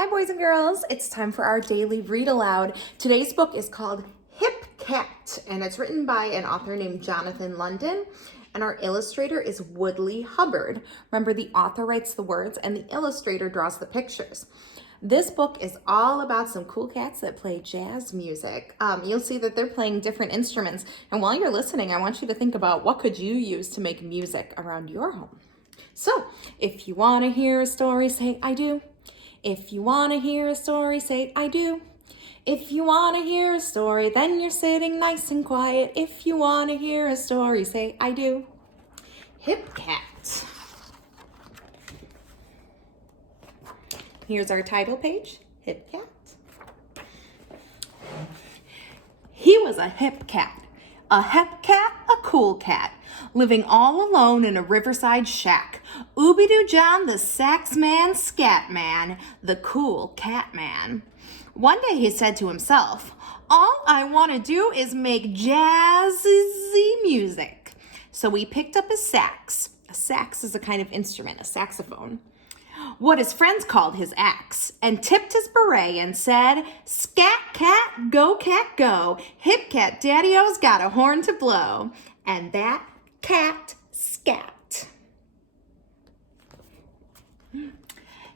Hi boys and girls, it's time for our daily read aloud. Today's book is called Hip Cat and it's written by an author named Jonathan London and our illustrator is Woodley Hubbard. Remember, the author writes the words and the illustrator draws the pictures. This book is all about some cool cats that play jazz music. You'll see that they're playing different instruments, and while you're listening, I want you to think about what could you use to make music around your home. So, if you want to hear a story, say I do. If you want to hear a story, say I do. If you want to hear a story, then you're sitting nice and quiet. If you want to hear a story, say I do. Hip Cat. Here's our title page, Hip Cat. He was a hip cat. A hip cat, a cool cat, living all alone in a riverside shack. Ooby-Doo John, the sax man, scat man, the cool cat man. One day he said to himself, all I want to do is make jazzy music. So he picked up his sax. A sax is a kind of instrument, a saxophone. What his friends called his axe, and tipped his beret and said, scat cat, go, hip cat daddy-o's got a horn to blow, and that cat scat.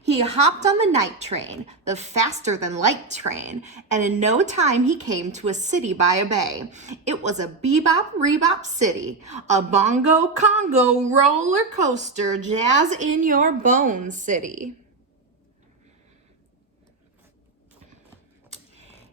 He hopped on the night train, the faster than light train, and in no time he came to a city by a bay. It was a bebop rebop city, a bongo congo roller coaster, jazz in your bones city.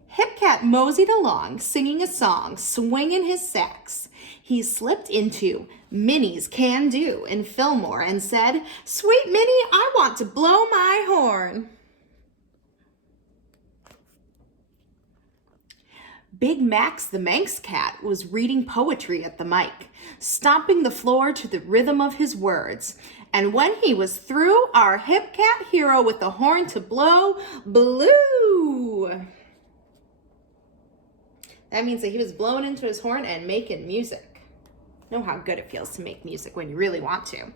Hip Cat moseyed along, singing a song, swinging his sax. He slipped into Minnie's Can Do in Fillmore and said, sweet Minnie, I want to blow my horn. Big Max the Manx cat was reading poetry at the mic, stomping the floor to the rhythm of his words. And when he was through, our hip cat hero with the horn to blow blew. That means that he was blowing into his horn and making music. Know how good it feels to make music when you really want to.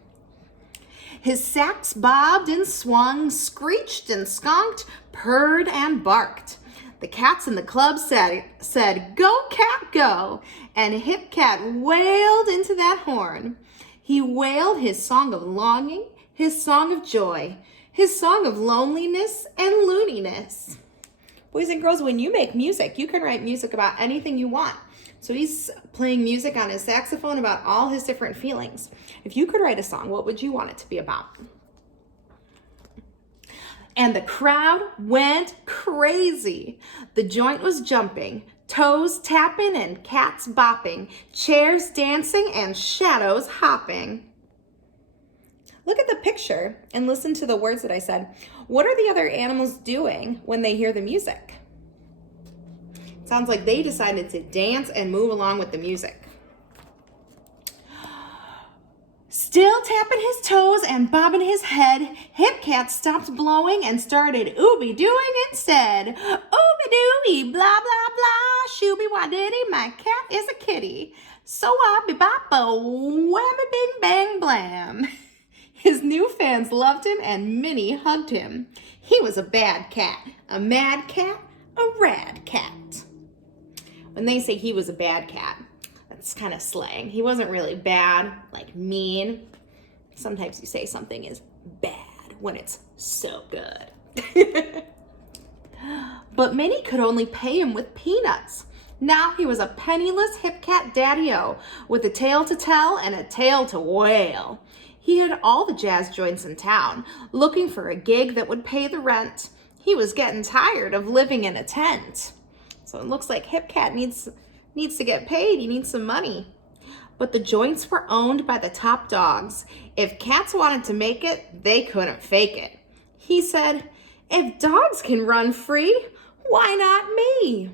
His sax bobbed and swung, screeched and skunked, purred and barked. The cats in the club said, go cat go, and Hip Cat wailed into that horn. He wailed his song of longing, his song of joy, his song of loneliness and looniness. Boys and girls, when you make music, you can write music about anything you want. So he's playing music on his saxophone about all his different feelings. If you could write a song, what would you want it to be about? And the crowd went crazy. The joint was jumping, toes tapping and cats bopping, chairs dancing and shadows hopping. Look at the picture and listen to the words that I said. What are the other animals doing when they hear the music? It sounds like they decided to dance and move along with the music. Still tapping his toes and bobbing his head, Hip Cat stopped blowing and started ooby-dooing instead. Ooby-dooby, blah, blah, blah, shooby-wah-diddy, my cat is a kitty. So wah-be-bop-bo, whammy-bing-bang blam. His new fans loved him and Minnie hugged him. He was a bad cat, a mad cat, a rad cat. When they say he was a bad cat, that's kind of slang. He wasn't really bad, like mean. Sometimes you say something is bad when it's so good. But Minnie could only pay him with peanuts. Now he was a penniless hip cat daddy-o with a tale to tell and a tale to wail. He had all the jazz joints in town, looking for a gig that would pay the rent. He was getting tired of living in a tent. So it looks like Hip Cat needs to get paid. He needs some money. But the joints were owned by the top dogs. If cats wanted to make it, they couldn't fake it. He said, if dogs can run free, why not me?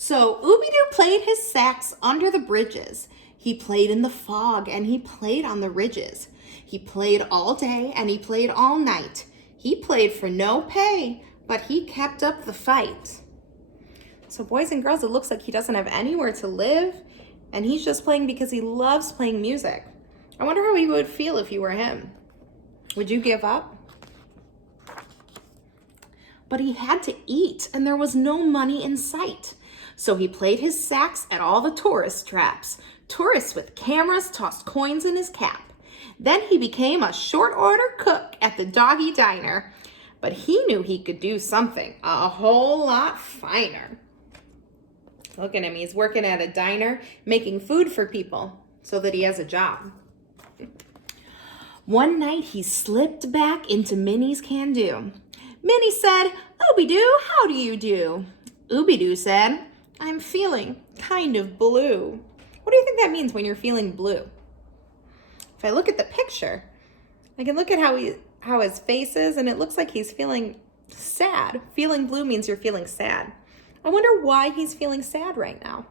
So Ooby-Doo played his sax under the bridges. He played in the fog and he played on the ridges. He played all day and he played all night. He played for no pay, but he kept up the fight. So boys and girls, it looks like he doesn't have anywhere to live and he's just playing because he loves playing music. I wonder how he would feel if you were him. Would you give up? But he had to eat, and there was no money in sight. So he played his sax at all the tourist traps. Tourists with cameras tossed coins in his cap. Then he became a short order cook at the Doggy Diner. But he knew he could do something a whole lot finer. Look at him, he's working at a diner, making food for people so that he has a job. One night he slipped back into Minnie's can-do. Minnie said, "Ooby-Doo, how do you do?" Ooby-Doo said, "I'm feeling kind of blue." What do you think that means when you're feeling blue? If I look at the picture, I can look at how his face is, and it looks like he's feeling sad. Feeling blue means you're feeling sad. I wonder why he's feeling sad right now.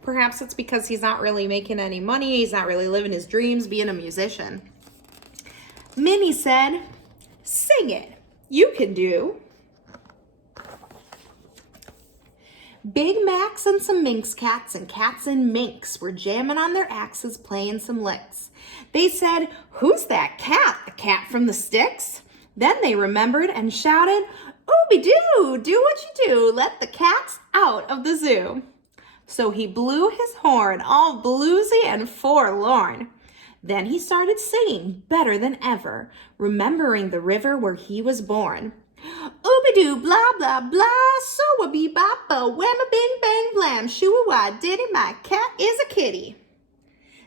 Perhaps it's because he's not really making any money. He's not really living his dreams, being a musician. Minnie said, "Sing it. You can do." Big Macs and some Minx cats and cats and minks were jamming on their axes playing some licks. They said, "Who's that cat? The cat from the sticks?" Then they remembered and shouted, "Ooby-Doo, do what you do. Let the cats out of the zoo." So he blew his horn, all bluesy and forlorn. Then he started singing better than ever, remembering the river where he was born. Ooby-Doo, blah, blah, blah, so-a-bee-bop-a, whamma-bing-bang-blam, shoo-a-wah, diddy, my cat is a kitty.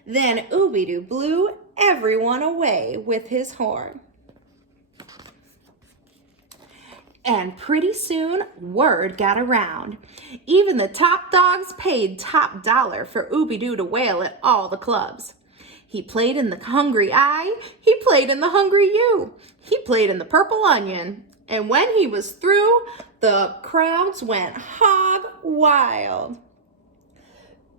Then Ooby-Doo blew everyone away with his horn. And pretty soon, word got around. Even the top dogs paid top dollar for Ooby-Doo to wail at all the clubs. He played in the Hungry I, he played in the Hungry You, he played in the Purple Onion. And when he was through, the crowds went hog wild.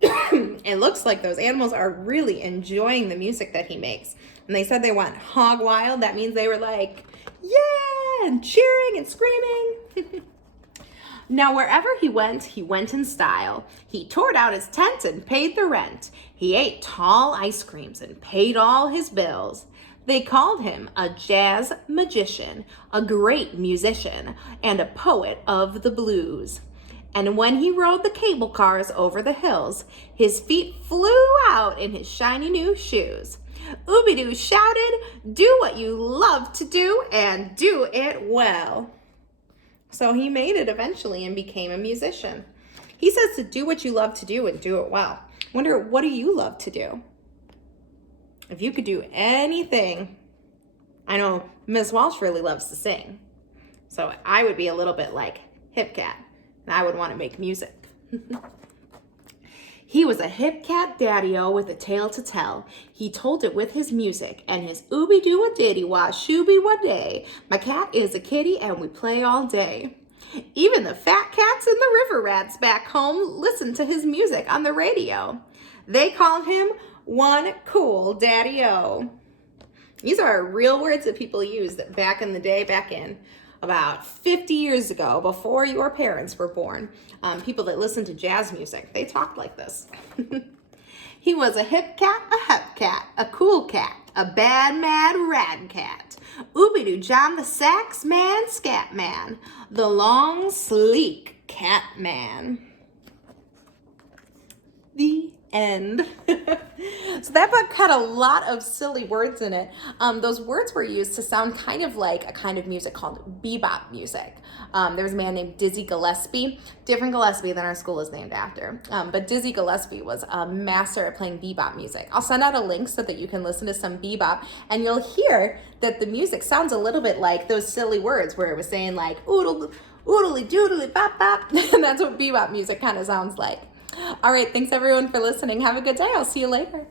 It looks like those animals are really enjoying the music that he makes. And they said they went hog wild. That means they were like, yeah, and cheering and screaming. Now, wherever he went in style. He toured out his tent and paid the rent. He ate tall ice creams and paid all his bills. They called him a jazz magician, a great musician, and a poet of the blues. And when he rode the cable cars over the hills, his feet flew out in his shiny new shoes. Ooby-Doo shouted, "Do what you love to do and do it well." So he made it eventually and became a musician. He says to do what you love to do and do it well. Wonder, what do you love to do? If you could do anything, I know Miss Walsh really loves to sing. So I would be a little bit like Hip Cat, and I would want to make music. He was a hip cat daddy-o with a tale to tell. He told it with his music and his ooby-doo-a-diddy-wah, shooby-wah-day. My cat is a kitty and we play all day. Even the fat cats and the river rats back home listened to his music on the radio. They called him one cool daddy-o. These are real words that people used back in the day, back in about 50 years ago, before your parents were born. People that listened to jazz music, they talked like this. He was a hip cat, a hep cat, a cool cat, a bad, mad, rad cat. Ooby-Doo John the sax man, scat man, the long, sleek cat man. The end. So that book had a lot of silly words in it. Those words were used to sound kind of like a kind of music called bebop music. There was a man named Dizzy Gillespie, different Gillespie than our school is named after. But Dizzy Gillespie was a master at playing bebop music. I'll send out a link so that you can listen to some bebop, and you'll hear that the music sounds a little bit like those silly words where it was saying like oodle, oodly doodly bop bop. And that's what bebop music kind of sounds like. All right, thanks everyone for listening. Have a good day. I'll see you later.